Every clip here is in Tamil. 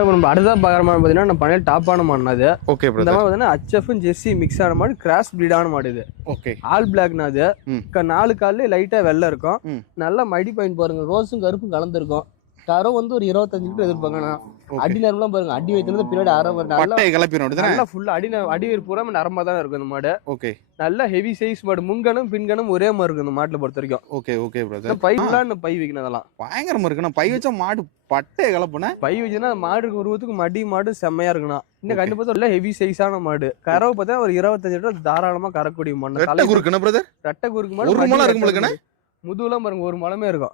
இப்போ நம்ம அடுத்ததா பார்க்குற மாதிரி பார்த்தீங்கன்னா நம்ம பண்ணையில் டாப்பான மாடுனா இது. ஓகே இந்த பிரதர். மாதிரி பார்த்தீங்கன்னா ஹச்எஃப்பும் ஜெர்சி மிக்ஸ் ஆன மாடு, கிராஸ் பிரீடான மாடு இது. ஓகே. ஆல் பிளாக்னா அது. 4 கால்ல லைட்டா வெள்ளை இருக்கும். ம். நல்லா மடி பாயிண்ட் பாருங்க, ரோஸும் கருப்பும் கலந்துருக்கும். தரம் வந்து ஒரு 25 லிட்டர் எதிர்பார்க்கண்ணா. அடி நரம்புலாம் பாருங்க, அடி வைத்திருந்து பின்னாடி பட்டை கிளப்பிரும் நல்லா ஃபுல்லா அடி வயிறு பூரா நரம்பா தான் இருக்கும் இந்த மாடு. ஓகே. நல்ல ஹெவி சைஸ் மாடு, முன்கணும் பின்கணும் ஒரே மாதிரி இருக்கும் இந்த மாட்டுல பொறுத்த வரைக்கும். Okay okay brother. பைலாம் பை வைக்கணும், அதெல்லாம் பயங்கரமா இருக்குண்ணா. பை வச்சா மாடு பட்டை கிளப்புன. பை வச்சுன்னா மாடு உருவத்துக்கு மடி மாடு செம்மையா இருக்குண்ணா. இன்னும் கண்டிப்பா நல்ல ஹெவி சைஸான மாடு. கறவை பார்த்தா ஒரு 25 லிட்டர் தாராளமா கறக்கூடிய மாடு. ரெட்டை குறுக்குண்ணா பிரதர். ரெட்டை குறுக்கு மாடு. ஒரு மலை இருக்கு உங்களுக்கு. முதுகுலாம் பாருங்க, ஒரு மலமே இருக்கும்.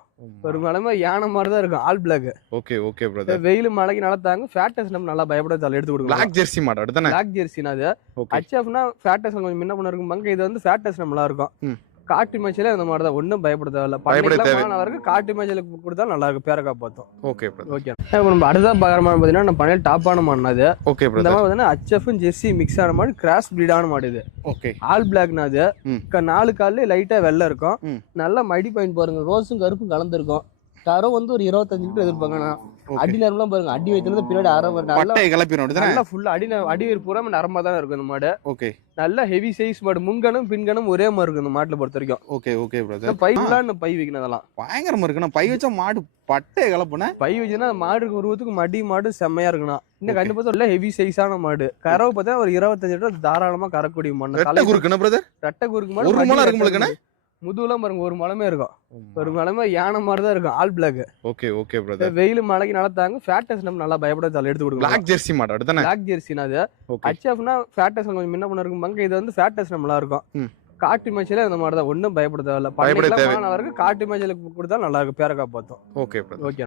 ஒரு மலமே யானை மாதிரி தான் இருக்கும். All black. Okay okay brother. வெயில் மழைக்கு நடத்தாங்க. ஃபேட்டஸ் நம்ம நல்லா பயப்படாத எடுத்து கொடுக்கலாம். பிளாக் ஜெர்சி மாடு அடுத்தானே. பிளாக் ஜெர்சினா அது. ஹச்எஃப்னா ஃபேட்டஸ் கொஞ்சம் முன்ன பண்ண இருக்கும். இது வந்து ஃபேட்டஸ் நல்லா இருக்கும். காட்டு மேய்ச்சலே அந்த மாதிரி தான், ஒன்றும் பயப்பட தேவையில்ல. நல்லா இருக்கு. காட்டு மேய்ச்சலுக்கு கொடுத்தா நல்லா இருக்கும், பேரக்கா பார்த்தோம். Okay okay. இப்போ நம்ம அடுத்ததா பார்க்குற மாதிரி பார்த்தீங்கன்னா நம்ம பண்ணையில் டாப்பான மாடுனா இது. ஓகே இந்த மாதிரி பார்த்தீங்கன்னா ஹச்எஃப்பும் ஜெர்சி மிக்ஸ் ஆன மாடு, கிராஸ் பிரீடான மாடு இது. ஓகே. ஆல் பிளாக்னா அது. 4 கால்ல லைட்டா வெள்ளை இருக்கும். நல்லா மடி பாயிண்ட் பாருங்க, ரோஸும் கருப்பும் கலந்துருக்கும். தரம் வந்து ஒரு 25 லிட்டர் எதிர்பார்க்கண்ணா. அடி நரம்புலாம் பாருங்க, அடி வைத்திருந்து பின்னாடி பட்டை கிளப்பிரும். நல்லா ஃபுல்லா அடி வயிறு பூரா நரம்பா தான் இருக்கும் இந்த மாடு. ஓகே. நல்ல ஹெவி சைஸ் மாடு, முன்கணும் பின்கணும் ஒரே மாதிரி இருக்கும் இந்த மாட்டுல பொறுத்த வரைக்கும். Okay okay brother. பைலாம் பை வைக்கணும், அதெல்லாம் பயங்கரமா இருக்குண்ணா. பை வச்சா மாடு பட்டை கிளப்புன. பை வச்சுன்னா மாடு உருவத்துக்கு மடி மாடு செம்மையா இருக்குண்ணா. இன்னும் கண்டிப்பா நல்ல ஹெவி சைஸான மாடு. கறவை பார்த்தா ஒரு 25 லிட்டர் தாராளமா கறக்கூடிய மாடு. ரெட்டை குறுக்குண்ணா பிரதர். ரெட்டை குறுக்கு மாடு. ஒரு மலை இருக்கு உங்களுக்கு. முதுகுலாம் பாருங்க, ஒரு மலமே இருக்கும். ஒரு மலமே யானை மாதிரி தான் இருக்கும். All black. Okay okay brother. வெயில் மழைக்கு நடத்தாங்க. ஃபேட்டஸ் நம்ம நல்லா பயப்படாத எடுத்து கொடுக்கலாம். பிளாக் ஜெர்சி மாடு அடுத்தானே. பிளாக் ஜெர்சினா அது. ஹச்எஃப்னா ஃபேட்டஸ் கொஞ்சம் முன்ன பண்ண இருக்கும். இது வந்து ஃபேட்டஸ் நல்லா இருக்கும். காட்டு மேய்ச்சலே அந்த மாதிரி தான், ஒன்றும் பயப்பட தேவையில்ல. காட்டு மேய்ச்சலுக்கு கொடுத்தா நல்லா இருக்கும், பேரக்கா பார்த்தோம். ஓகே. ஓகே.